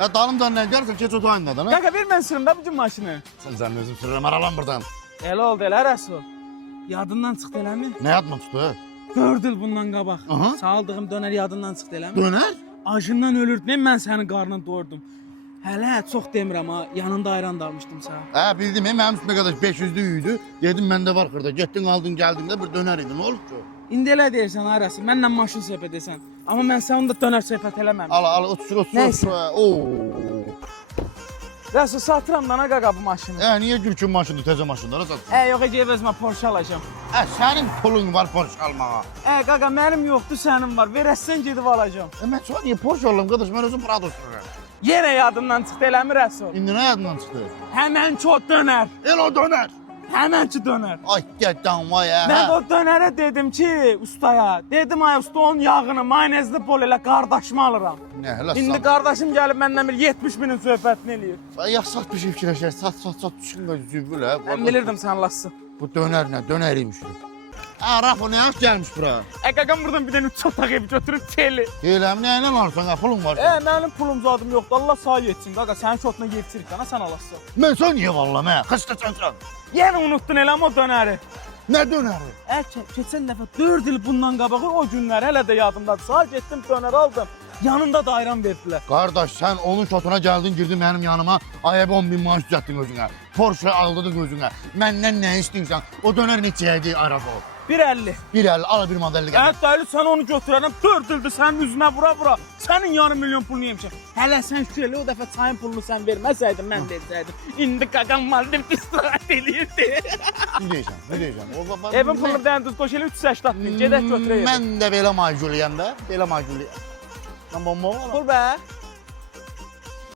Ya dalımdan ne gelirsen geç otu aynıdan ha. Kanka ver mən sürüm də bu maşını. Sen özün sürürüm aralan buradan. Elə oldu elə Rəsul. Yadından çıxdı eləmi? Ne yadma tuttu? 4 il bundan qabaq. Aha. Saldığım dönər yadından çıxdı eləmi? Döner? Acından ölürdün, mən sənin qarnını doyurdum. Hələ çox demirəm ha, yanında ayran da almışdım sənə. Bildim benim üstüme kadar 500'lüydü. Dedim bende var kırda. Gittin aldın geldin de bir döner idi. Ne olur ki? İndi elə deyirsən ha Rəsul, mənlə maşın söhbət edirsən. Amma mən sən onda dönər söhbət eləməmişəm. Al otur. Neyse. Oo. Rəsul satıram dana qaqa bu maşını. Niye Gülçün maşındı teze maşınlara satın? Yox, gedib özümə Porsche alacağam. Senin pulun var Porsche almağa. Qaqa mənim yoxdur, sənin var. Verəsən gedib alacağam. Ben sonra niye Porsche alayım kardeş? Ben özüm Prado sürürüm. Yenə yadından çıxdı eləmi Rəsul? İndi ne yadından çıktı? Həmənki o dönər. O döner. Həmənki dönər. Ay geddən vay ya. Mən o dönərə dedim ki, ustaya, dedim ay usta onun yağını, mayonezli pol elə qardaşıma alıram. Ne hele İndi qardaşım gəlib məndən bir 70 binin söhbətini eləyir. Ya sat bir şey fikirləşər. Sat düşün qoy zübülə. Mən bilirdim sən lası. Bu döner ne? Döneriymiş. Rafo ne yaş gelmiş bura? Qaqam buradan bir dənə 3 otaq evi götürüb çeli. Deyiləm, nəylə alırsan ha? Pulun var. Mənim pulum zadım yoxdur. Allah sağ yetsin. Qaqa sənin şotuna yetirik kana sən alasın. Mən sən niyə vallam hə? Xısta çançan. Yenə unuttun eləmi o dönəri? Nə dönəri? Keçən dəfə 4 il bundan qabağı o günlər hələ də yadımdadır. Sağ getdim dönər aldım. Yanında da ayran verdilər. Qardaş sən onun şotuna gəldin, girdin mənim yanıma. Ayəb 10 bin maaş düzəltdin özünə. Porsche aldırdın özünə. Məndən nə istəyirsən? O dönər neçəyə idi Arafo? 1.50. 1.50 al bir modelli gəl. Daylı sən onu götürərəm 4 ildir sənin üzünə vura. Sənin yarım milyon pulunu yemişəm. Hələ sən şükür elə o dəfə çayın pulunu sən verməsəydin mən verəcəydim. İndi qaqam Maldivdə istirahət eləyirdi. Ne deyirsən? Evin pulunu bir dənə düz qoş elə 380 min. Gedək götürək. Mən də belə maculiyəm də. Belə maculiyəm. Mən bomba olam. Dur be.